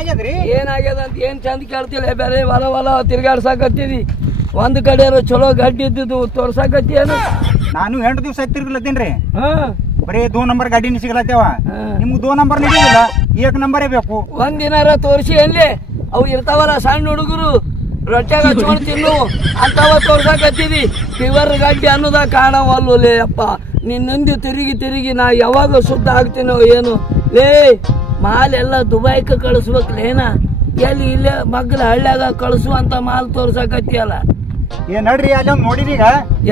ಏನಾಗ್ಯದ್ರಿ? ಏನಾಗ್ಯದ ಅಂತ ಏನ್ ಚಂದ ಕೇಳ್ತಿಲ್ಲ, ಬೇರೆ ಹೊಲ ತಿರ್ಗಾಡ್ಸಾಕತ್ತೀವಿ. ಒಂದ್ ಕಡೆ ಚಲೋ ಗಡ್ಡಿ ಇದ್ದಿದ್ದು ತೋರ್ಸಾಕತ್ತಿ ಏನು? ನಾನು 8 ದಿವಸ ತಿರ್ಗಲತ್ತೀನ್ರಿ. ಬರೀ 2 ನಂಬರ್ ಗಾಡಿನ ಸಿಗಲತ್ತೇವ. ನಿಮ್ಗೆ 2 ನಂಬರ್ ನಡೆಯುದಿಲ್ಲ, 1 ನಂಬರೇ ಬೇಕು. ಒಂದಿನಾರ ತೋರಿಸಿ ಎಲ್ಲಿ ಅವು ಇರ್ತಾವಲ್ಲ ಸಣ್ಣ ಹುಡುಗರು ರೊಟ್ಯಾಗ ಹಚ್ಕೊಂಡು ತಿನ್ನು ಅಂತವ ತೋರ್ಸಾಕತ್ತೀವಿ. ಫೀವರ್ ಗಡ್ಡಿ ಅನ್ನೋದ ಕಾಣವಲ್ಲೇ ಅಪ್ಪ. ನಿನ್ನಂದು ತಿರುಗಿ ನಾ ಯಾವಾಗ ಶುದ್ಧ ಆಗ್ತೀನೋ ಏನು ಲೇ. ಮಾಲೆಲ್ಲ ದುಬೈಗೆ ಕಳಿಸ್ಬೇಕೇನ? ಎಲ್ಲಿ ಇಲ್ಲೇ ಮಗ್ಲ ಹಳ್ಳ್ಯಾಗ ಕಳಿಸುವಂತ ಮಾಲ್ ತೋರ್ಸಾಕತ್ತಿಯಲ್ಲ. ನಡ್ರಿ ಅಲ್ಲಿ ಒಂದು ನೋಡಿರಿ ಈಗ.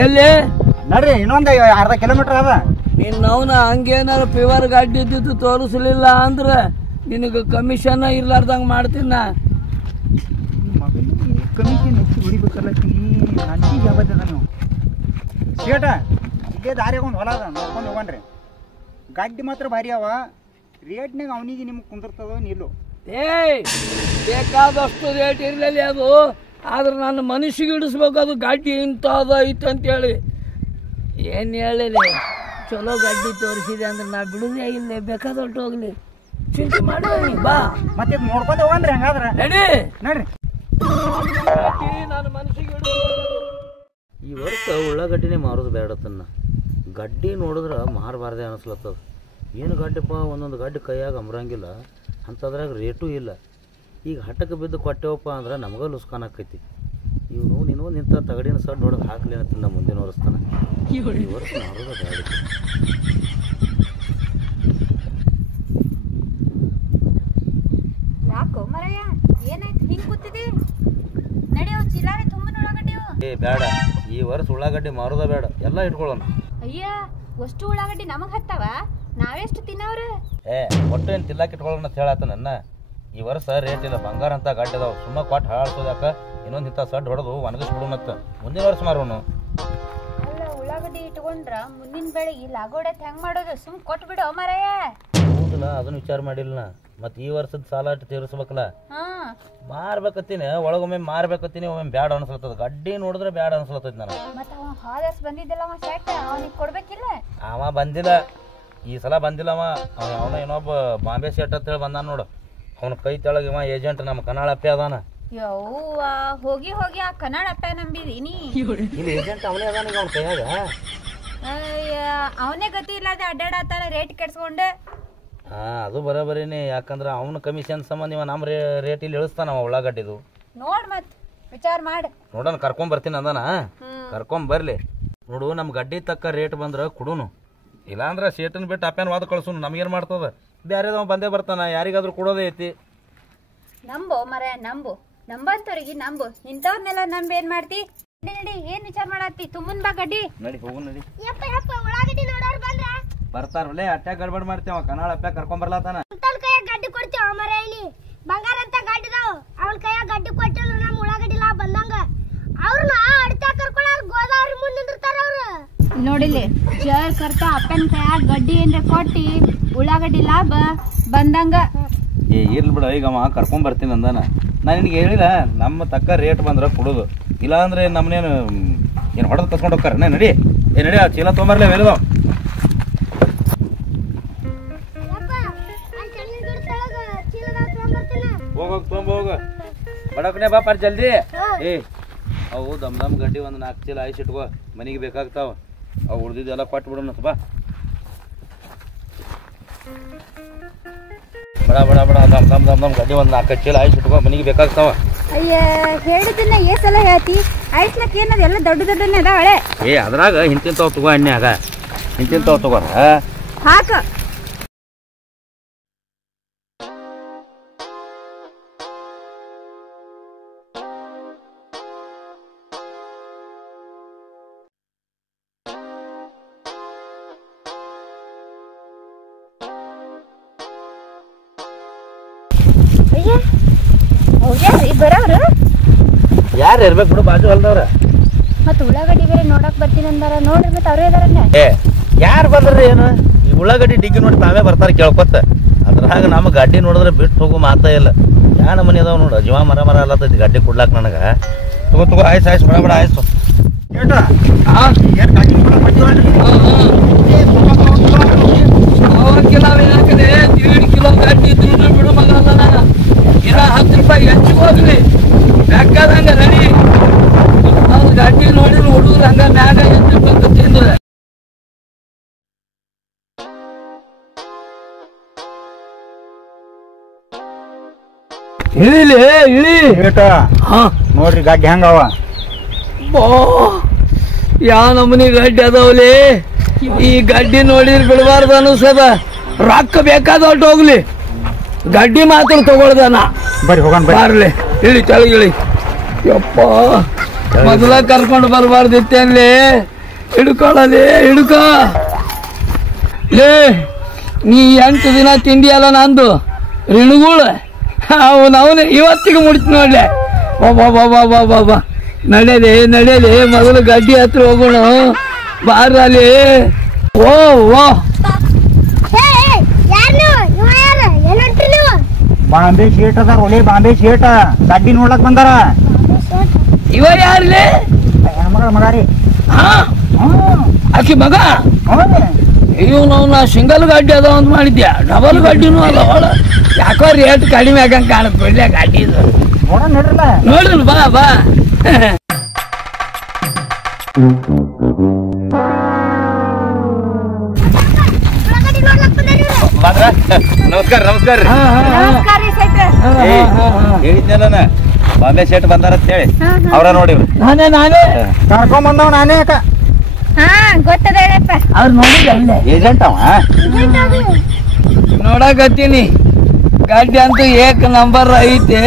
ಎಲ್ಲಿ ನಡ್ರಿ, ಇನ್ನೊಂದು ಅರ್ಧ ಕಿಲೋಮೀಟರ್ ಅದ. ನಿನ್ನವನ ಹಂಗೇನಾರ ಫೀವರ್ ಗಾಡಿ ಇದ್ದಿದ್ದು ತೋರಿಸ್ಲಿಲ್ಲ ಅಂದ್ರೆ ನಿನಗೆ ಕಮಿಷನ್ ಇರ್ಲಾರ್ದಂಗ ಮಾಡ್ತೀನ. ಕಮಿಷನ್ ಹೆಚ್ಚು ಹೊಡಿಬೇಕಲ್ಲ ನೀವು. ಸೇಟ ಇದೇ ದಾರಿಯಾಗ ಒಂದು ಹೊಲ ಅದ, ನೋಡ್ಕೊಂಡು ಹೋಗನ್ರಿ. ಗಾಡಿ ಮಾತ್ರ ಭಾರಿ ಅವ. ರೇಟ್ನಾಗ ಅವನಿಗೆ ನಿಮ್ಗೆ ಕುಂದಿರ್ತದೋ ನಿಲ್ಲು. ಬೇಕಾದಷ್ಟು ರೇಟ್ ಇರ್ಲಿಲ್ಲ ಅದು, ಆದ್ರೆ ನನ್ನ ಮನುಷ್ಯಗೆ ಇಡಿಸ್ಬೇಕು. ಅದು ಗಾಡಿ ಇಂಥದ ಐತಂತೇಳಿ ಏನು ಹೇಳಿಲ್ಲ. ಚಲೋ ಗಾಡಿ ತೋರಿಸಿದೆ ಅಂದ್ರೆ ನಾ ಬಿಡುದೇ ಇಲ್ಲ, ಬೇಕಾದಷ್ಟು ಹೋಗ್ಲಿ. ಚಿಂತೆ ಮಾಡಿ ಬಾ, ಮತ್ತೆ ನೋಡ್ಕೊಂಡು ಹೋಗನ್ರಿ. ಹಂಗಾದ್ರೆ ನಡ್ರಿ. ನನ್ನ ಮನುಷ್ಯಗೆ ಈ ವರ್ಷ ಉಳ್ಳಾಗಡ್ಡಿನೇ ಮಾರೋದು ಬೇಡತನ್ನ. ಗಡ್ಡಿ ನೋಡಿದ್ರೆ ಮಾರಬಾರ್ದೆ ಅನಿಸ್ಲತ್ತದ. ಏನು ಗಡ್ಡಿಪ್ಪ, ಒಂದೊಂದು ಗಡ್ಡಿ ಕೈಯಾಗ ಅಂಬರಂಗಿಲ್ಲ, ಅಂಥದ್ರಾಗ ರೇಟೂ ಇಲ್ಲ. ಈಗ ಹಟ್ಟಕ್ಕೆ ಬಿದ್ದು ಕೊಟ್ಟೆವಪ್ಪ ಅಂದ್ರೆ ನಮಗ ಲುಸ್ಕಾನ್ ಆಕೈತಿ. ನೀನು ನಿಂತ ತಗಡಿನ ಸಡ್ ಹೊಡೆದು ಹಾಕ್ಲಿ ಅಂತ ಮುಂದಿನ ವರ್ಷತಾನ. ಈ ವರ್ಷ ಮಾರೋದು ಬೇಡ. ಯಾಕೋ ಮರಯ್ಯ, ಏನಾಯ್ತು ಹಿಂಗ್ ಕೂತಿದಿ? ನಡೆಯೋ ಚಿಲ್ಲಾರೆ ತುಂಬ ಉಳ್ಳಾಗಡ್ಡಿವು. ಬೇಡ, ಈ ವರ್ಷ ಉಳ್ಳಾಗಡ್ಡಿ ಮಾರೋದ ಬೇಡ, ಎಲ್ಲ ಇಟ್ಕೊಳ್ಳೋಣ. ಅಯ್ಯ, ಅಷ್ಟು ಉಳ್ಳಾಗಡ್ಡಿ ನಮಗ್ ಹತ್ತಾವ, ನಾವೆಷ್ಟು ತಿನ್ನವ್ರ? ಒಟ್ಟು ಏನು ತಿಲ್ಲಾಕ್ ಇಟ್ಕೊಳ್ಳೋಣ ಅಂತ ಹೇಳತ್ತ ನನ್ನ. ಈ ವರ್ಷ ರೇಟ್ ಇಲ್ಲ, ಬಂಗಾರ ಅಂತ ಗಡ್ಡಿ ಅದಾವ. ಸುಮ್ಮ ಕೊಟ್ಟು ಹಾಳಾಡ್ಸೋದ್ಯಾಕ ಇನ್ನೊಂದು ಇಂಥ ಸಡ್ ಹೊಡೆದು ಒಣಗಿಸ್ಬಿಡೋಣತ್ತ. ಮುಂದಿನ ವರ್ಷ ಮಾರೋನು. ಅಲ್ಲ, ಉಳ್ಳಾಗಡ್ಡಿ ಇಟ್ಕೊಂಡ್ರ ಮುಂದಿನ ಬೆಳೆಗೆ ಲಾಗೋಡತ್ ಹೆಂಗ್ ಮಾಡೋದು? ಸುಮ್ ಕೊಟ್ಬಿಡು ಮರಯ್ಯ. ಹೌದಲ್ಲ, ಅದನ್ನ ವಿಚಾರ ಮಾಡಿಲ್ಲ. ಮತ್ತೆ ಈ ವರ್ಷದ ಸಾಲ ತೀರಿಸ್ಬೇಕಲ್ಲ, ಮಾರ್ಬೇಕತ್ತೀನಿ. ಒಳಗೊಮ್ಮೆ ಮಾರ್ಬೇಕತ್ತೀನಿ, ಒಮ್ಮೆ ಬ್ಯಾಡ ಅನ್ಸ್ಲತ್ತದ. ಗಡ್ಡಿ ನೋಡಿದ್ರೆ ಬ್ಯಾಡ ಅನ್ಸ್ಲತ್ತದ ನನಗೆ. ಮತ್ತ ಅವ ಹಾದರ್ಸ್ ಬಂದಿದ್ದಲ್ಲ ಅವ ಸೆಟ್, ಅವನಿಗೆ ಕೊಡ್ಬೇಕಿಲ್ಲ? ಅವ ಬಂದಿಲ್ಲ, ಈ ಸಲ ಬಂದಿಲ್ಲ. ಅವನ ಇನ್ನೊಬ್ಬ ಬಾಂಬೆ ಸೆಟ್ ಅಂತ ಹೇಳಿ ಬಂದಾನ ನೋಡು. ಅವನ ಕೈ ತೆಳಗ ಇವ ಏಜೆಂಟ್ ನಮ್ಮ ಕನ್ನಡ ಅಪ್ಪೆ ಅದಾನ. ಯವ್ವ, ಹೋಗಿ ಆ ಕನ್ನಡ ಅಪ್ಪ ನಂಬಿದೀನಿ. ಇಲ್ಲಿ ಏಜೆಂಟ್ ಅವನೇ ಅದಾನ ಈಗ ಅವನ ಕೈಯಾಗ. ಅವನೇ ಗತಿ ಇಲ್ಲದ ಅಡ್ಡಾಡತ್ತಾನ ರೇಟ್ ಕೆಡ್ಸ್ಕೊಂಡೆ. ಅದು ಬರೋಬರಿನೇ. ಯಾಕಂದ್ರೆ ಅವನ ಕಮಿಷನ್ ಸಂಬಂಧ ಇವ ನಮ್ಮ ರೇಟ್ ಇಲ್ಲಿ ಇಳಿಸ್ತಾನ ಅವ ಉಳ್ಳಾಗಡ್ಡಿದು. ನೋಡ್ ಮತ್ ವಿಚಾರ ಮಾಡಿ ನೋಡೋಣ, ಕರ್ಕೊಂಬರ್ತೀನಿ ಅಂದಾನ. ಕರ್ಕೊಂಬರ್ಲಿ ನೋಡು. ನಮ್ಮ ಗಡ್ಡಿ ತಕ್ಕ ರೇಟ್ ಬಂದ್ರೆ ಕೊಡುನು, ಇಲ್ಲಾಂದ್ರೆ ಸೇಟನ್ ಬಿಟ್ಟು ಅಪ್ಪೇನು ವಾದ ಕಳ್ಸುನು. ನಮಗೇನು ಮಾಡ್ತದ? ಬೇರೆದವ ಬಂದೇ ಬರ್ತಾನ, ಯಾರಿಗಾದ್ರೂ ಕೊಡೋದೇ ಐತಿ. ನಂಬು ಮರ, ನಂಬಂತವ್ರಿಗೆ ನಂಬು. ಇಂಥವ್ರನ್ನೆಲ್ಲ ನಂಬಿ ಏನ್ ಮಾಡ್ತಿ? ನಡಿ, ಏನ್ ವಿಚಾರ ಮಾಡತ್ತಿ? ತುಂಬನ್ ಬಾ ಗಡ್ಡಿ. ನಡಿ ಹೋಗು, ನಡಿ. ಉಳ್ಳಾಗಡ್ಡಿ ನೋಡೋರ್ ಬಂದ್ರ ಬರ್ತಾರಲ್ಲೇ, ಅಟ್ಯಾಗ ಗಡ್ಬಡ್ ಮಾಡ್ತೇವ. ಕನ್ನಡ ಅಪ್ಪ ಕರ್ಕೊಂಬರ್ಲಾತಾನ. ಕೈಯಾಗ ಗಡ್ಡಿ ಕೊಡ್ತೇವ ಮರ. ಇಲ್ಲಿ ಬಂಗಾರ ಅಂತ ಗಡ್ಡಿದಾವ್, ಅವಳ ಕೈಯಾಗ ಗಡ್ಡಿ ಕೊಟ್ಟಿಲ್ಲ. ನಮ್ ಉಳ್ಳಾಗಡ್ಡಿ ಲಾ ಬಂದಂಗ ಅವ್ರನ್ನ ಅಡ್ತಾ ಕರ್ಕೊಳ್ಳ ಗೋದಾವರಿ ಮುಂದೆ ನಿಂದಿರ್ತಾರ ಅವ್ರು. ನೋಡಿಲಿ, ಜರ್ ಕರ್ತ ಅಪ್ಪನ ಕೈಯಾಗ ಗಡ್ಡಿ ಏನ್ರ ಕೊಟ್ಟಿ ಉಳ್ಳಾಗಡ್ಡಿ ಲಾಭ ಬಂದಂಗ. ಇರ್ಲಿ ಬಿಡ, ಈಗ ಅವ ಕರ್ಕೊಂಬರ್ತೀನಿ ಅಂದಾನ. ನಾನು ನಿನಗೆ ಹೇಳಿಲ್ಲ, ನಮ್ಮ ತಕ್ಕ ರೇಟ್ ಬಂದ್ರೆ ಕೊಡೋದು. ಇಲ್ಲಾಂದ್ರೆ ನಮ್ಮನೇನು ಏನು ಹೊಡೆದು ಕಸ್ಕೊಂಡು ಹೋಗ್ತಾರೆ. ನಡಿ ನಡಿ, ಆ ಚೀಲ ತೊಗೊಂಬರ್ಲೇ ಮೇಲದ. ಹೋಗೋಗ ತೊಗೊಂಬ ಹೋಗ, ಬಡಕನೆ ಬಾ ಪಾರ್ ಜಲ್ದಿ. ಅವು ದಮ್ ಗಡ್ಡಿ ಒಂದು 4 ಚೀಲ ಆಯ್ಸಿಟ್ಕೋ, ಮನೆಗೆ ಬೇಕಾಗ್ತಾವ. ಅವು ಉಳ್ದಿದ್ದೆಲ್ಲ ಕೊಟ್ಟು ಬಿಡೋಣ ಬಾ. ಬಡ ದಮ್ ಗಡ್ಡಿ ಒಂದು 4 ಚೀಲ ಆಯ್ಸಿಟ್ಕೋ, ಮನೆಗೆ ಬೇಕಾಗ್ತಾವ. ಅಯ್ಯ, ಹೇಳಿದ್ದನ್ನ ಸಲ ಹೇಳ್ತಿ. ಆಯ್ಸ್ಲಕ್ ಏನದ ಎಲ್ಲ ದೊಡ್ಡನೇ ಅದ ಹಳೆ. ಅದ್ರಾಗ ಇಂತಿಂತಾವ್ ತಗೋ, ಎಣ್ಣೆಗ ಇಂತಿಂತಾವ್ ತಗೋ ಹಾಕ. ಬರವ್ರು ಯಾರು ಇರ್ಬೇಕು ಬಿಡು, ಬಾಜು ಹೊಲ್ದವ್ರ. ಮತ್ತ ಉಳ್ಳಾಗಡ್ಡಿ ಬೇರೆ ನೋಡಕ್ ಬರ್ತೀನಿ ಅಂದಾರ. ನೋಡ್ರಿ ಮತ್ತೆ ಅವ್ರೇ ಅದಾರಲ್ಲ. ಯಾರು ಬಂದ್ರಿ ಏನು? ಈ ಉಳ್ಳಾಗಡ್ಡಿ ಡಿಗ್ಗಿ ನೋಡಿ ತಾವೇ ಬರ್ತಾರೆ ಕೇಳ್ಕೊತ. ಅದ್ರಾಗ ನಮ್ಮ ಗಾಡಿ ನೋಡಿದ್ರೆ ಬಿಟ್ಟು ಹೋಗೋ ಮಾತಾ ಇಲ್ಲ. ಯಾ ನಮ್ಮನೆ ಅದಾವ ನೋಡು, ಜೀವ ಮರ ಅಲ್ಲತ್ತೈತಿ ಗಾಡಿ ಕೊಡ್ಲಾಕ ನನಗೆ. ತಗೋ ಆಯ್ಸು ಬಡ ಆಯ್ಸು. ಕಿಲೋ ಗಡ್ಡಿ ಬಿಡು ಮಗ. ಇನ್ನ 10 ರೂಪಾಯಿ ಹೆಚ್ಚಿಗೆ ಹೋಗ್ಲಿ ಬೇಕಾದಂಗ ರೆಡಿ. ಅವ್ನು ಗಾಡಿ ನೋಡಿದ್ರು ಹುಡುಗರು ಹಂಗ ಮ್ಯಾಗ ಎದ್ದು ಬಂದು ತಿಂದ್ರೆ ಇಳಿಲಿ ಇಳಿ. ಹಾ ನೋಡ್ರಿ ಗಾಡಿ ಹೆಂಗವ. ಯಾವ ನಮೂನಿ ಗಡ್ಡಿ ಅದಾವಲಿ. ಈ ಗಡ್ಡಿ ನೋಡಿದ್ರೆ ಬಿಡಬಾರ್ದು ಅನಿಸದ. ರೊಕ್ಕ ಬೇಕಾದೊಟ್ಟು ಹೋಗ್ಲಿ, ಗಡ್ಡಿ ಮಾತ್ರ ತಗೊಳ್ದಾನ. ಬರ್ರಿ ಹೋಗೋಣ ಬರ್ಲಿ ಇಳಿ ಕೆಳಗಿಳಿ. ಯಪ್ಪ ಮೊದಲ ಕರ್ಕೊಂಡು ಬರ್ಬಾರ್ದಿತ್ತೇನ್ಲಿ. ಹಿಡ್ಕೊಳ್ಳಲಿ ಹಿಡ್ಕೊ ಲೇ. ನೀ 8 ದಿನ ತಿಂಡಿ ಅಲ್ಲ ನಂದು ರಿಣುಗಳು. ಅವನು ಇವತ್ತಿಗೆ ಮುಡಿತು ನೋಡ್ಲೆ. ಬಾಬಾ ನಡೆಯಲಿ ನಡೆಯಲಿ. ಮೊದಲು ಗಡ್ಡಿ ಹತ್ರ ಹೋಗೋಣ ಬಾರಲ್ಲಿ. ಓ ಬಾಂಬೆ ಶೇಟ್ ಅದಾರ. ಒಳ್ಳೆ ಬಾಂಬೆ ಶೇಟ ಗಡ್ಡಿ ನೋಡ್ಲಕ್ ಬಂದಾರ. ಇವ ಯಾರ್ಲಿ? ಹೆಣ್ಮಗಳ ಮಗ ರೀ. ಹಾ ಆಕಿ ಮಗ. ಇವನು ಸಿಂಗಲ್ ಗಾಡಿ ಅದ ಅಂತ ಮಾಡಿದ್ಯಾ. ಡಬಲ್ ಗಾಡಿನೂ ಅದ ಒಳ. ಯಾಕೋ ರೇಟ್ ಕಡಿಮೆ ಆಗಂಗೆ ಕಾಣುತ್ತೆ ಬಿಡ್ಲೆ ಗಾಡಿ. ನೋಡೋಣ ನೋಡ್ರಲ್ಲ. ನೋಡ್ರಿ ಬಾ ಬಾ. ನಮಸ್ಕಾರ ನಮಸ್ಕಾರ. ಹೇಳಿದ್ನಲ್ಲ ಬಾಂಬೆ ಶೇಟ್ ಬಂದಾರ ಅಂತ ಹೇಳಿ ಅವ್ರ ನೋಡಿವ್ರಿ. ನಾನೇ ಕರ್ಕೊಂಡ್ ಬಂದವ್ ನಾನೇ ಅಕ್ಕ. ಗೊತ್ತದ ಅವ್ರು ನೋಡಿಲ್ಲ ಅಲ್ಲೇ ಏಜೆಂಟ್ ಅವ. ನೋಡಕತ್ತೀನಿ ಗಾಡಿ ಅಂತೂ ಏಕ್ ನಂಬರ್ ಐತೆ.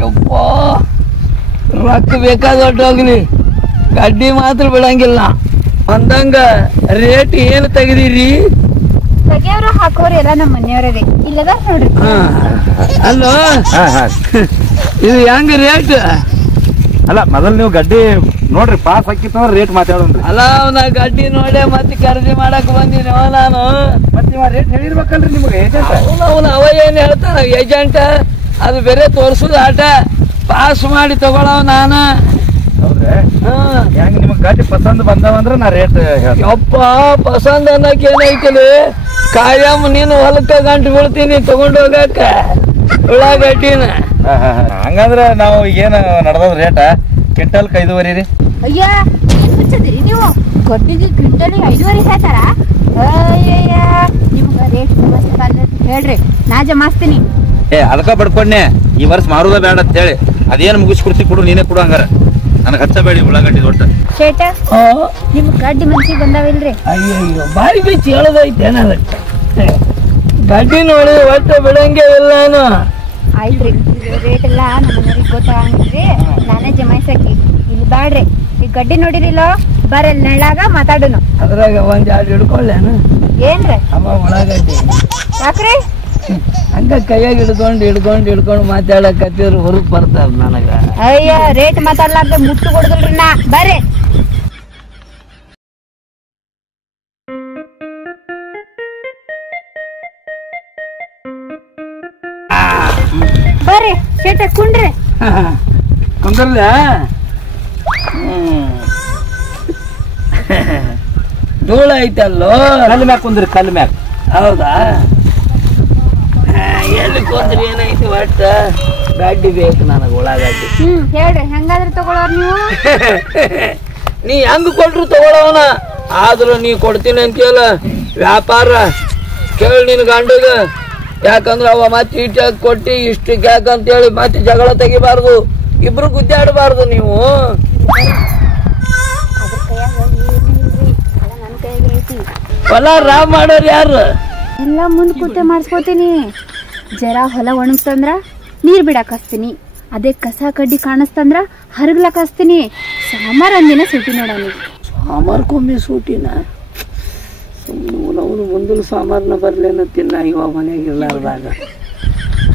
ಯಪ್ಪ ರೊಕ್ಕ ಬೇಕಾದೊಟ್ಟು ಹೋಗ್ಲಿ, ಗಡ್ಡಿ ಮಾತ್ರ ಬಿಡಂಗಿಲ್ಲ ಅಂದಂಗ. ರೇಟ್ ಏನು ತೆಗ್ದಿರಿ? ತೆಗಿಯವ್ರು ಹಾಕೋರಿ ಎಲ್ಲ ನಮ್ಮ ಮನೆಯವ್ರೇ ಇಲ್ಲದ ನೋಡ್ರಿ. ಅಲ್ಲೋ ಇದು ಹೆಂಗ ರೇಟ್? ಅಲ್ಲ ಮೊದಲು ನೀವು ಗಡ್ಡಿ ನೋಡ್ರಿ, ಪಾಸ್ ಹಾಕಿತ್ತು ರೇಟ್ ಮಾತಾಡೋಣ್ರಿ. ಅಲ್ಲ ಅವನ ಗಡ್ಡಿ ನೋಡೆ ಮತ್ತೆ ಖರೀದಿ ಮಾಡಕ್ ಬಂದಿನಿ ನಾನು. ಮತ್ತೆ ರೇಟ್ ಹೇಳಿರ್ಬೇಕಲ್ರಿ ನಿಮ್ಗೆ ಏಜೆಂಟ್. ಅವನು ಅವ ಏನ್ ಹೇಳ್ತಾನ ಏಜೆಂಟ್, ಅದು ಬೇರೆ ತೋರ್ಸುದ ಆಟ. ಪಾಸ್ ಮಾಡಿ ತಗೊಳವ ನಾನು. ಹೌದ್ರಿ? ಹೆಂಗ್ ನಿಮಗ್ ಗಾಡಿ ಪಸಂದ್ ಬಂದವಂದ್ರ ನಾ ರೇಟ್ ಹೇಳ್ತೀನಿ. ಯಪ್ಪ ಪಸಂದ್ ಅನ್ನಕ್ ಏನೈತಿಲಿ? ಕಾಯಂ ನೀನು ಹೊಲಕ್ಕ ಗಂಟು ಬೀಳ್ತೀನಿ ತಗೊಂಡು ಹೋಗಕ್ಕ ಉಳ್ಳಾಗಡ್ಡಿನ. ಹಂಗಂದ್ರ ನಾವು ಏನ ನಡ್ದದ ರೇಟ ಕ್ವಿಂಟಲ್ 5.5 ರೀ. ಅಯ್ಯ ಏನ್ ಮುಚ್ಚದ್ರಿ ನೀವು? ಗಡ್ಡಿಗೆ ಕ್ವಿಂಟಲಿಗೆ 5.5 ಹೇಳ್ತಾರ? ಅಯ್ಯಯ್ಯ ನಿಮ್ಗ ರೇಟ್ ಹೇಳ್ರಿ, ನಾ ಜಮಾಸ್ತೀನಿ. ಅದಕ್ಕ ಬಡ್ಕೊಂಡೆ ಈ ವರ್ಷ ಮಾರುದ ಬೇಡ ಅಂತ ಹೇಳಿ. ಅದೇನು ಮುಗಿಸ್ಕೊಡ್ತಿ ಕೊಡು, ನೀನೇ ಕೊಡು. ಹಂಗಾರ ನನಗೆ ಹಚ್ಚಬೇಡಿ ಉಳ್ಳಾಗಡ್ಡಿ ದೊಡ್ಡ ಶೇಟ. ನಿಮ್ ಗಡ್ಡಿ ಮನ್ಸಿಗೆ ಬಂದಾವಿಲ್ರಿ? ಅಯ್ಯಯ್ಯೋ ಬಾಯಿ ಬಿಚ್ಚಿ ಹೇಳೋದೈತೆ ಏನಾದ. ಗಡ್ಡಿ ನೋಡಿ ಒಟ್ಟು ಬಿಡಂಗೆ ಇಲ್ಲ. ಆಯ್ತ್ರಿ, ರೇಟ್ ಎಲ್ಲ ನಮ್ಮ ಮನೆಯವ್ರಿಗೆ ಗೊತ್ತಾಗಂಗಿಲ್ರಿ, ನಾನೇ ಜಮಾಯಿಸಕಿ. ಇಲ್ಲಿ ಬ್ಯಾಡ್ರಿ, ಈ ಗಡ್ಡಿ ನೋಡಿರಿಲ್ಲ ಬರಲ್ ನೆಳ್ಳಾಗ ಮಾತಾಡೋನು. ಅದ್ರಾಗ ಒಂದ್ 2 ಹಿಡ್ಕೊಳ್ಳೇನು? ಏನ್ರಿ ಅವ ಉಳ್ಳಾಗಡ್ಡಿ ಯಾಕ್ರಿ? ಹಂಗ ಕೈಯಾಗ ಹಿಡ್ಕೊಂಡು ಮಾತಾಡಕತ್ತಿದ್ರು ಹೊರಗ್ ಬರ್ತಾರ ನನಗ. ಅಯ್ಯ ರೇಟ್ ಮಾತಾಡ್ಲಾರ್ದೆ ಮುಟ್ಟು ಕೊಡುದಿಲ್ರಿ ನಾ. ಬರ್ರಿ ಬರ್ರಿ ಶೇಟ ಕುಂಡ್ರಿ. ಕುಂದ್ರಲ್ಲ ಧೂಳ ಐತಲ್ಲೋ. ಕಲ್ ಮ್ಯಾಗ ಕುಂದ್ರಿ, ಕಲ್ ಮ್ಯಾಗ. ಹೌದಾ? ಎಲ್ಲಿ ಕುಂದ್ರಿ ಏನೈತಿ? ಒಟ್ಟ ಗಾಡಿ ಬೇಕು ನನಗೆ, ಉಳ್ಳಾಗಡ್ಡಿ. ಹೇಳ್ರಿ ಹೆಂಗಾದ್ರೂ ತಗೊಳೋರ್ ನೀವು? ನೀ ಹೆಂಗ್ ಕೊಟ್ರು ತಗೊಳವನ. ಆದ್ರೂ ನೀ ಕೊಡ್ತೀನಿ ಅಂತೀಯಲ್ಲ, ವ್ಯಾಪಾರ ಕೇಳಿ ನಿನ್ ಗಂಡಗ. ಯಾಕಂದ್ರ ಅವ ಮತ್ತೆ ಇಟ್ಟಾಗ ಕೊಟ್ಟಿ ಇಷ್ಟಕ್ಕೆ ಯಾಕಂತೇಳಿ ಮತ್ತೆ ಜಗಳ ತೆಗಿಬಾರ್ದು, ಇಬ್ರು ಗುದ್ದಾಡಬಾರ್ದು ನೀವು. ಹೊಲ ರಾವ್ ಮಾಡೋರು ಯಾರು? ಎಲ್ಲ ಮುಂದ್ ಕೂತೆ ಮಾಡಿಸ್ಕೋತೀನಿ. ಜರ ಹೊಲ ಒಣಗ್ತಂದ್ರ ನೀರ್ ಬಿಡಾಕ್ ಹಚ್ತೀನಿ, ಅದೇ ಕಸ ಕಡ್ಡಿ ಕಾಣಿಸ್ತಂದ್ರ ಹರಗ್ಲಾಕ್ ಹಚ್ತೀನಿ. ಸಾಮಾರ್ ಅಂದಿನ ಸುಟ್ಟಿ ನೋಡೋಣ. ಸಾಮಾರ್ಕೊಮ್ಮೆ ಸೂಟಿನ ಅವನು ಮುಂದಲು ಸಾಮಾರ್ನ ಬರ್ಲೇನ ತಿನ್ನ ಇವ ಮನೆಯಾಗ ಇರ್ಲಾರ್ದಾಗ.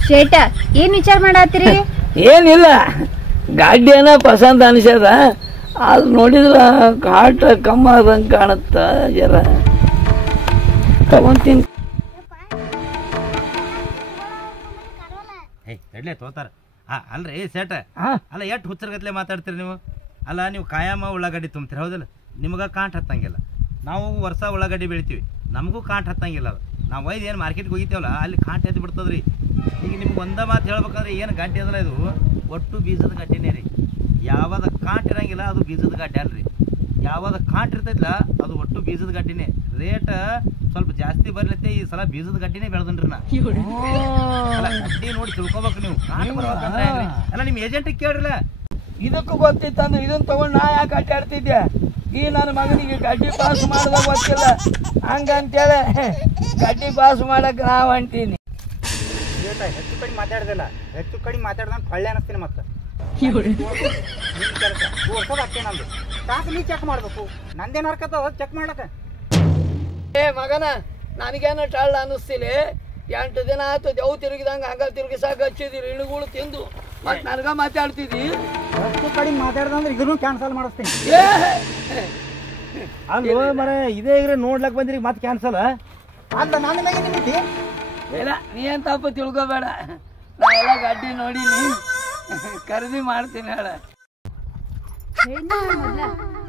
ಶೇಟ ಏನ್ ವಿಚಾರ ಮಾಡತ್ತೀರಿ? ಏನಿಲ್ಲ, ಗಾಡಿ ಏನ ಪಸಂದ್ ಅನಿಸ್ಯದ. ಅದು ನೋಡಿದ್ರ ಕಾಟ ಕಮ್ಮ ಆದಂಗೆ ಕಾಣುತ್ತ. ಜರ ತಗೊಂತೀನಿ. ಎಡ್ಲೆ ತೋತಾರ. ಅಲ್ರಿ ಸೇಟ, ಅಲ್ಲ ಎಷ್ಟು ಹುಚ್ಚರ್ಗತ್ಲೆ ಮಾತಾಡ್ತೀರಿ ನೀವು. ಅಲ್ಲ ನೀವು ಕಾಯಮ್ಮ ಉಳ್ಳಾಗಡ್ಡಿ ತುಂಬ್ತೀರಿ, ಹೌದಲ್ಲ? ನಿಮ್ಗೆ ಕಾಂಟ್ ಹತ್ತಂಗಿಲ್ಲ. ನಾವು ವರ್ಷ ಉಳ್ಳಾಗಡ್ಡಿ ಬೆಳಿತೀವಿ, ನಮಗೂ ಕಾಂಟ್ ಹತ್ತಂಗಿಲ್ಲ. ಅದು ನಾವು ಒಯ್ದು ಏನು ಮಾರ್ಕೆಟ್ಗೆ ಹೋಗಿತ್ತೇವಲ್ಲ, ಅಲ್ಲಿ ಕಾಂಟ್ ಎದ್ದು ಬಿಡ್ತದ್ರಿ. ಈಗ ನಿಮ್ಗೆ ಒಂದ ಮಾತು ಹೇಳ್ಬೇಕಂದ್ರೆ ಏನು ಗಡ್ಡೆ ಅದಲ್ಲ ಇದು ಒಟ್ಟು ಬೀಜದ ಗಡ್ಡೆನೇ ರೀ. ಯಾವಾಗ ಕಾಂಟ್ ಇರಂಗಿಲ್ಲ ಅದು ಬೀಜದ ಗಡ್ಡೆ ಅಲ್ರಿ. ಯಾವಾಗ ಕಾಂಟ್ ಇರ್ತೈತಿಲ್ಲ ಅದು ಒಟ್ಟು ಬೀಜದ ಗಡ್ಡಿನೇ. ರೇಟ್ ಸ್ವಲ್ಪ ಜಾಸ್ತಿ ಬರ್ಲತ್ತೆ ಈ ಸಲ ಬೀಜದ ಗಡ್ಡಿನೇ ಬೆಳೆದನ್ರಿ ನಾ. ಅಲ್ಲ ಗಡ್ಡಿ ನೋಡಿ ತಿಳ್ಕೊಬೇಕು ನೀವು. ಕಾಂಟ್ ಬರ್ಬೇಕಂದ್ರೆ ಅಲ್ಲ ನಿಮ್ಮ ಏಜೆಂಟಿಗೆ ಕೇಳ್ರಲ್ಲ. ಇದಕ್ಕೂ ಗೊತ್ತಿತ್ತಂದ್ರೆ ಇದನ್ನ ತಗೊಂಡು ನಾ ಯಾಕೆ ಅಡ್ಡಾಡ್ತಿದ್ದೆ? ಈ ನನ್ನ ಮಗನಿಗೆ ಗಡ್ಡಿ ಪಾಸ್ ಮಾಡೋದ ಗೊತ್ತಿಲ್ಲ, ಹಂಗಂತೇಳಿ ಗಡ್ಡಿ ಪಾಸ್ ಮಾಡಕ್ ನಾವ್ ಅಂತೀನಿ. ಹೆಚ್ಚು ಕಡಿಮೆ ಮಾತಾಡ್ದಿಲ್ಲ, ಹೆಚ್ಚು ಕಡಿಮೆ ಮಾತಾಡ್ದಂಗೆ ಕೊಳ್ಳೆ ಅನಿಸ್ತೀನಿ. ಮತ್ತೆ ಕೆಲಸ ತೋರ್ಸೋದು ಅಷ್ಟೇ ನಂದು. ಸಾಕು ನೀ ಚೆಕ್ ಮಾಡ್ಬೇಕು, ನಂದೇನು ಹರ್ಕತ್ತದ ಚೆಕ್ ಮಾಡ್ಲಕ್ಕ. ಏ ಮಗನ, ನನಗೇನ ಟಳ್ಳ ಅನ್ನಿಸ್ತಿಲ್ಲ. 8 ದಿನ ಆಯ್ತು ದೇವ್ ತಿರುಗಿದಂಗ ಹಂಗ ತಿರುಗಿಸಾಕ ಹಚ್ಚಿದಿರಿ ಇಳುಗಳು ತಿಂದು ಮತ್ ನನಗ ಮಾತಾಡ್ತಿದ್ದಿ. ಹೆಚ್ಚು ಕಡಿಮೆ ಮಾತಾಡ್ದಂದ್ರೆ ಇದನ್ನು ಕ್ಯಾನ್ಸಲ್ ಮಾಡಿಸ್ತೀನಿ. ಅಲ್ವ ಮರ ಇದೇ ಇದ್ರೆ ನೋಡ್ಲಕ್ ಬಂದ್ರಿ ಮತ್ತೆ ಕ್ಯಾನ್ಸಲ್ ಅಲ್ಲ ನನ್ನ ಮ್ಯಾಗೆ ನಿಂತಿ. ಇಲ್ಲ ನೀ ಏನ್ ತಪ್ಪ ತಿಳ್ಕೊಬೇಡ, ನಾ ಎಲ್ಲ ಗಡ್ಡಿ ನೋಡಿನಿ, ಖರೀದಿ ಮಾಡ್ತೀನಿ. ಹೇಳ ಮೊದ್ಲ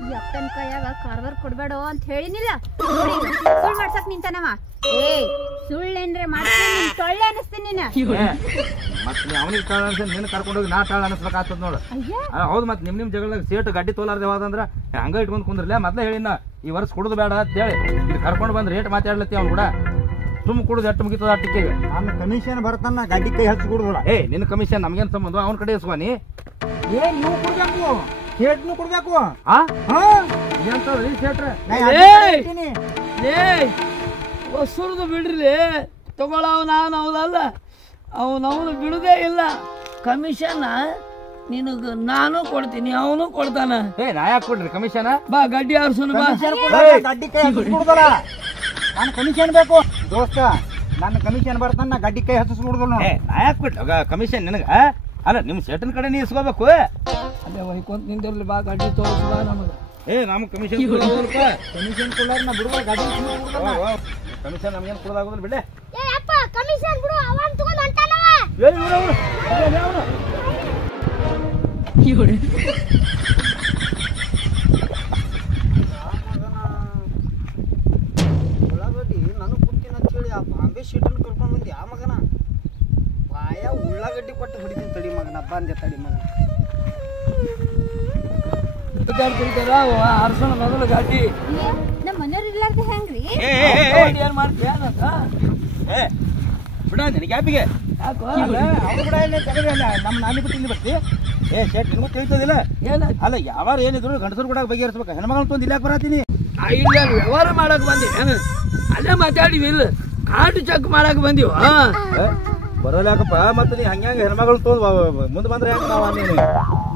ಈ ಅಪ್ಪನ ಕೈಯಾಗ ಕಾರ್ಬಾರ್ ಕೊಡ್ಬೇಡ ಅಂತ ಹೇಳಿನಿಲ್ಲ. ಸುಳ್ಳು ಮಾಡ್ಸಕ್ ನಿಂತಾನವ. ಸುಳ್ಳೇನ್ರೆ ಮಾಡ್ತೀನಿ, ಟೊಳ್ಳೆ ಅನಿಸ್ತೀನಿ ನೀನ. ಮತ್ತೆ ಅವನಿಗೆ ಟಾಳ ಅನ್ಸ ನಿನ್ನ ಕರ್ಕೊಂಡೋಗಿ ನಾ ಟಾಳ ಅನಿಸ್ಬೇಕಾಗ್ತದ ನೋಡು. ಹೌದು ಮತ್ತೆ ನಿಮ್ ಜಗಳದಾಗ ಸೇಟ್ ಗಡ್ಡಿ ತೋಲಾರ್ದೆ ಹೋದಂದ್ರ ಹಂಗ ಇಟ್ಕೊಂಡ್ ಕುಂದ್ರಲ್ಲ. ಮೊದ್ಲೇ ಹೇಳಿನ ಈ ವರ್ಷ ಕುಡುದು ಬೇಡ ಅಂತ ಹೇಳಿ ಇಲ್ಲಿ ಕರ್ಕೊಂಡು ಬಂದ್ ರೇಟ್ ಮಾತಾಡ್ಲತ್ತಿ ಅವ್ನು ಕೂಡ. ಸುಮ್ ಕುಡುದು ಎಷ್ಟು ಮುಗಿತದ ಟಿಕ್ಕಿಗೆ. ನನ್ನ ಕಮಿಷನ್ ಬರ್ತಾನ ಗಡ್ಡಿ ಕೈ ಹಚ್ಚಿ ಕೊಡುದಿಲ್ಲ. ನಿನ್ನ ಕಮಿಷನ್ ನಮ್ಗೇನ್ ಸಂಬಂಧ? ಅವ್ನ ಕಡೆ ಇಸ್ವಾನಿ ನೀವು ಕೊಡ್ಬೇಕು, ಸೇಟ್ನು ಕೊಡ್ಬೇಕು. ಎಂತದ್ರಿ ಸೇಟ್ರ? ಹೊಸೂರ್ದು ಬಿಡ್ರಿ, ತಗೊಳವ ನಾನು ಹೌದಲ್ಲ, ಅವನವನು ಬಿಡುದೇ ಇಲ್ಲ. ಕಮಿಷನ್ ನಿನಗ ನಾನು ಕೊಡ್ತೀನಿ, ಅವನು ಕೊಡ್ತಾನ. ನಾ ಯಾಕೆ ಕೊಡ್ರಿ ಕಮಿಷನ್? ಬಾ ಗಡ್ಡಿ ಆರ್ಸೋನು ಬಾ. ಗಡ್ಡಿ ಕೈ ಹಚ್ಚಿ ಕೊಡುದಲ್ಲ, ನಾನು ಕಮಿಷನ್ ಬೇಕು ದೋಸ್ತ. ನನ್ನ ಕಮಿಷನ್ ಬರ್ತಾನ, ನಾ ಗಡ್ಡಿ ಕೈ ಹಚ್ಚಿಸ್ ಕೊಡುದಿಲ್ಲ. ನಾ ಯಾಕೆ ಕೊಟ್ಟ ಕಮಿಷನ್ ನಿನಗ? ಅಲ್ಲ ನಿಮ್ ಸೇಟನ್ ಕಡೆ ನೀ ಇಸ್ಕೋಬೇಕು. ಅದೇ ಹೊಯ್ಕೊಂತ ನಿಂದಿರ್ಲಿ, ಬಾ ಗಡ್ಡಿ ತೋರಿಸ್ ಬಾ ನಮಗ. ನಮ್ ಕಮಿಷನ್ ಕಮಿಷನ್ ಕೊಡ್ಲಾರ ನಾ ಬಿಡುವ ಗಡ್ಡಿ ಕಮಿಷನ್ ನಮ್ಗೇನು ಕೊಡೋದಾಗೋದಿಲ್ಲ ಬಿಡ್ಲೆ. ಕಮಿಷನ್ ಬಿಡು, ಅವನ್ ತಗೊಂಡ್ ಹೊಂಟಾನವ. ಉಳ್ಳಾಗಡ್ಡಿ ನನಗೆ ಕೊಡ್ತೀನಿ ಅಂತ ಹೇಳಿ ಆ ಬಾಂಬೆ ಶೀಟನ್ನು ಕರ್ಕೊಂಡು ಬಂದು ಆ ಮಗನ ಬಾಯ ಉಳ್ಳಾಗಡ್ಡಿ ಕೊಟ್ಟು ಹೊಡಿತೀನಿ. ತಡಿ ಮಗನ ಬಂದೆ, ತಡಿ ಮಗನ. ಅರ್ಸೋಣ ಮೊದಲು ಗಾಡಿ. ನಮ್ಮ ಮನೆಯವ್ರು ಇಲ್ಲಾರ್ದ ಹೆಂಗ್ರಿ? ಏನ್ ಮಾಡ್ತೀಯ? ಬಿಡ ನಿನಗೆ ಯಾಪಿಗೆ ಯಾಕೋ ಅವ್ರು ಕೂಡ ನಮ್ಮ ನಾನಿ ಬಿಟ್ಟು ಇಲ್ಲಿ ಬರ್ತಿ. ಶೇಟ್ ನಿನಗೂ ತಿಳಿತದಿಲ್ಲ. ಅಲ್ಲ ಯಾವಾರ ಏನಿದ್ರು ಗಂಡಸರು ಕೂಡ ಬಗೆಹರಿಸ್ಬೇಕು. ಹೆಣ್ಮಗಳನ್ನ ತೊಂದು ಇಲ್ಲಾಕ ಬರತೀನಿ. ಇಲ್ಲ ವ್ಯವಹಾರ ಮಾಡಕ್ ಬಂದಿವಿ, ಅಲ್ಲೇ ಮಾತಾಡಿವಿ. ಇಲ್ಲ ಕಾರ್ಡ್ ಚೆಕ್ ಮಾಡಕ್ ಬಂದಿವ. ಬರೋಲ್ಯಾಕಪ್ಪ ಮತ್ತೆ ನೀ ಹಂಗ್ಯಾಂಗ ಹೆಣ್ಮಗಳು ತೊಂದು ಮುಂದೆ ಬಂದ್ರೆ ಹೆಂಗ ನಾವ್ ನೀನು?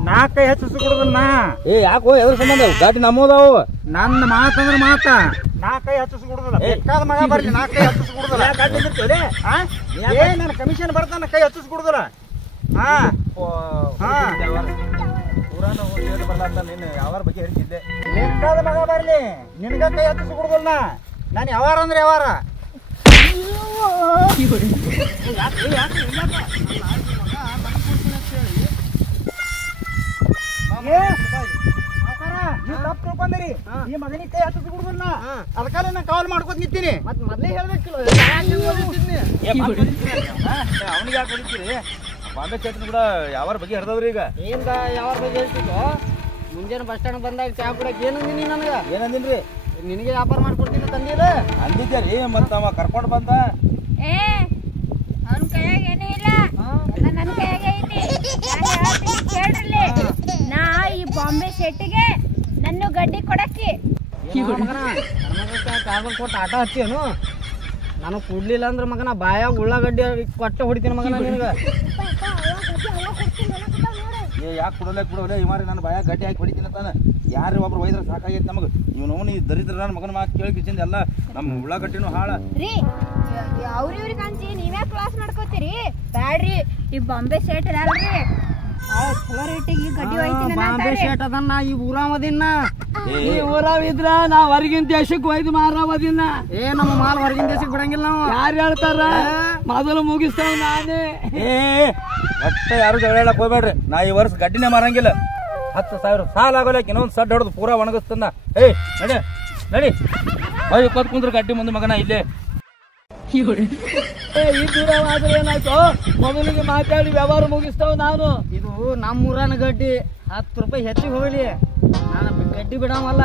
ನಾ ಕೈ ಹಚ್ಚಿಸ್ ಕೊಡುದನ್ನ. ಯಾಕೋ ಎದ್ರ ಸಂಬಂಧ? ಗಾಡಿ ನಮ್ಮದಾವು. ನನ್ನ ಮಾತಂದ್ರ ಮಾತ ನಾ ಕೈ ಹಚ್ಚಿಸ್ ಕೊಡುದಿಲ್ಲ. ಬೇಕಾದ ಮಗ ಬರ್ಲಿ, ನಾ ಕೈ ಹಚ್ಚಿಸ್ ಕೊಡುದಿಲ್ಲ. ನನ್ನ ಕಮಿಷನ್ ಬರ್ತಾನ, ಕೈ ಹಚ್ಚಿಸ್ ಕೊಡುದಿಲ್ಲ. ನೀನು ಯಾವಾರ ಬಗ್ಗೆ ಹೇಳ್ತಿದ್ದೆ. ಬೇಕಾದ ಮಗ ಬರ್ಲಿ, ನಿನಗ ಕೈ ಹಚ್ಚಿಸ್ ಕೊಡುದಿಲ್ಲ. ನಾನು ಯಾವಾರ ಅಂದ್ರೆ ಯಾವಾರ. ನೀವು ತಪ್ಪು ತಿಳ್ಕೊಂಡ್ರಿ, ಈ ಮಗನಿಗೆ ಕೈ ಹಚ್ಚಿಸ್ ಕೊಡುದಿಲ್ಲ. ಅದಕ್ಕಾಲ ನಾ ಕಾಲ್ ಮಾಡ್ಕೊತ ನಿಂತೀನಿ. ಮತ್ತೆ ಮೊದ್ಲೇ ಹೇಳ್ಬೇಕಿಲ್ಲ. ಅವನಿಗೆ ಯಾಕೆ ಹೊಡಿತೀರಿ? ಬಾಂಬೆ ಚೇತನ ಕೂಡ ಯಾವಾರ ಬಗ್ಗೆ ಹರಿದವ್ರಿ. ಈಗ ಏನ್ದ ಯಾವಾರ ಬಗ್ಗೆ ಹೇಳ್ತಿದ್ದೋ? ಮುಂಜಾನೆ ಬಸ್ ಸ್ಟ್ಯಾಂಡ್ ಬಂದಾಗ ಚಾ ಕುಡಕ್ಕೆ ಏನಂದಿನಿ ನನಗೆ? ಏನಂದಿನ್ರಿ? ನಿನಗೆ ವ್ಯಾಪಾರ ಮಾಡ್ಕೊಡ್ತೀನಿ ತಂದಿಲ್ಲ ಅಂದಿದ್ದೆ ರೀ. ಮತ್ತ ಅವ ಕರ್ಕೊಂಡು ಬಂದ. ಅವನ ಕೈಯಾಗ ಏನೂ ಇಲ್ಲ, ನನ್ನ ಕೈಯಾಗ ಐತಿ. ಕೇಳ್ರಿ, ನಾ ಈ ಬಾಂಬೆ ಸೆಟ್ಟಿಗೆ ನನ್ನ ಗಡ್ಡಿ ಕೊಡಕ್ಕಿ ಕೊಟ್ಟು ಆಟ ಹಚ್ಚೇನು? ನಾನು ಕೊಡ್ಲಿಲ್ಲ ಅಂದ್ರೆ ಮಗನ ಬಾಯಾಗ ಉಳ್ಳಾಗಡ್ಡಿ ಕೊಟ್ಟೆ ಹೊಡಿತೀನಿ ಮಗನ ನಿನಗೆ. ಯಾಕೆ ಕೊಡಲೇ ಕೊಡೋಲ್ಲ ಇವಾರಿ ನನ್ನ ಬಾಯಾಗ ಗಡ್ಡಿ ಹಾಕಿ ಹೊಡಿತೀನಿ ಅಂತಾನ. ಯಾರು ಒಬ್ರು ಒಯ್ದ್ರೆ ಸಾಕಾಗೈತೆ ನಮಗೆ. ಇವನು ಈ ದರಿದ್ರ ನನ್ನ ಮಗನ ಮಾತು ಕೇಳಿಕಿಸಿಂದ ಎಲ್ಲ ನಮ್ಮ ಉಳ್ಳಾಗಡ್ಡಿನೂ ಹಾಳ ರೀ. ಅವ್ರಿವ್ರಿಗೆ ಅಂಚಿ ನೀವೇ ಕ್ಲಾಸ್ ಮಾಡ್ಕೋತೀರಿ? ಬ್ಯಾಡ್ರಿ, ಈ ಬಾಂಬೆ ಸೆಟ್ ಅಲ್ರಿ, ಚಲೋ ರೇಟಿಗೆ ಗಡ್ಡಿ ಒಯ್ತೀನಿ. ಬಾಂಬೆ ಶೇಟ್ ಅದನ್ನ ಈ ಊರಾಮದಿನ್ನ. ಈ ಊರಾವಿದ್ರ ನಾ ಹೊರಗಿನ ದೇಶಕ್ಕೆ ಒಯ್ದು ಮಾರಾವದಿನ. ನಮ್ಮ ಮಾಲ್ ಹೊರಗಿನ ದೇಶಕ್ಕೆ ಬಿಡಂಗಿಲ್ಲ ನಾವು. ಯಾರು ಹೇಳ್ತಾರ? ಮೊದಲು ಮುಗಿಸ್ತಾವ ನಾನೇ. ಒಟ್ಟೆ ಯಾರು ಜಗಳ ಹೇಳಕ್ ಹೋಗ್ಬೇಡ್ರಿ. ನಾ ಈ ವರ್ಷ ಗಡ್ಡಿನೇ ಮಾರಂಗಿಲ್ಲ. 10,000 ಸಾಲ ಆಗೋಲ್ಯಾಕ ಇನ್ನೊಂದು ಸಡ್ ಹೊಡೆದು ಪೂರಾ ಒಣಗಿಸ್ತನ್ನ. ನಡಿ ನಡಿ ಕುಂದ್ರ ಗಡ್ಡಿ ಮುಂದೆ ಮಗನ ಇಲ್ಲೇ. ಈ ದೂರವಾದ್ರೆ ಏನಾಯ್ತು ಮೊದಲಿಗೆ ಮಾತಾಡಿ ವ್ಯವಹಾರ ಮುಗಿಸ್ತಾವ ನಾನು. ಇದು ನಮ್ಮೂರನ ಗಡ್ಡಿ 10 ರೂಪಾಯಿ ಹೆಚ್ಚಿಗೆ ಹೋಗ್ಲಿ, ನಾನು ಗಡ್ಡಿ ಬಿಡವಲ್ಲ.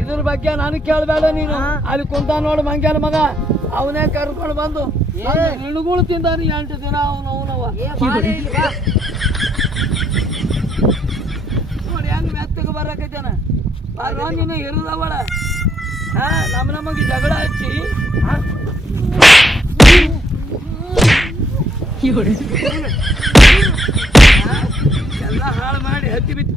ಇದ್ರ ಬಗ್ಗೆ ನಾನು ಕೇಳಬೇಡ ನೀನು. ಅಲ್ಲಿ ಕುಂತ ನೋಡು ಮಂಗ್ಯಾನ ಮಗ, ಅವನೇ ಕರ್ಕೊಂಡು ಬಂದು ಇಳುಗುಳು ತಿಂದಾನಿ 8 ದಿನ ಅವನವ ನೋಡಿ ಹೆಂಗ್ ಮೆತ್ತಗೆ ಬರಕೈತೇನ. ನೀನು ಹಿರಿದವಳ ನಮಗೆ ಜಗಳ ಹಚ್ಚಿ ಎಲ್ಲ ಹಾಳು ಮಾಡಿ ಹತ್ತಿ ಬಿತ್ತು.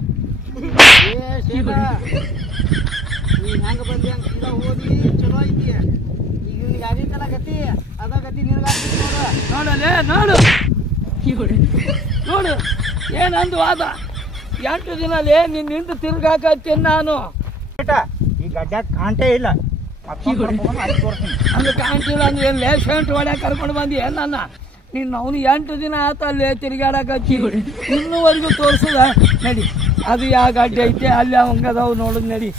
ನೀ ಹೆಂಗ ಬಂದಿ ಹಂಗ ಸೀದಾ ಹೋಗಿ ಚಲೋ ಐತಿ. ಈಗ ನಿನ್ಗೆ ಆಗೈತಲ್ಲ ಗತಿ, ಅದ ಗತಿ ನಿನಗಾಗ್ತೈತಿ ನೋಡು. ನೋಡಲೇ ನೋಡು ನೋಡು ಏನಂದು ವಾದ. 8 ದಿನಲ್ಲಿ ನಿನ್ನಿಂದ ತಿರ್ಗಾಕತ್ತೀನಿ ನಾನು. ಈ ಗಡ್ಡ್ಯಾಗ ಕಾಂಟೇ ಇಲ್ಲ, ಅಂದ್ರೆ ಕಾಣ್ತಿಲ್ಲ ಅಂದ್ರೆ ಏನು ಲೇಷಂಟ್ ಹೊಡ್ಯಾಕ ಕರ್ಕೊಂಡು ಬಂದಿ ನನ್ನ. ನಿನ್ನ ಅವನು 8 ದಿನ ಆತ ಅಲ್ಲೇ ತಿರ್ಗಾಡಕತ್ತಿ, ಇನ್ನೂವರೆಗೂ ತೋರಿಸದ ನಡಿ. ಅದು ಯಾವ ಗಡ್ಡೆ ಐತೆ ಅಲ್ಲಿ ಅವಂಗದವು ನೋಡುದು ನಡಿ.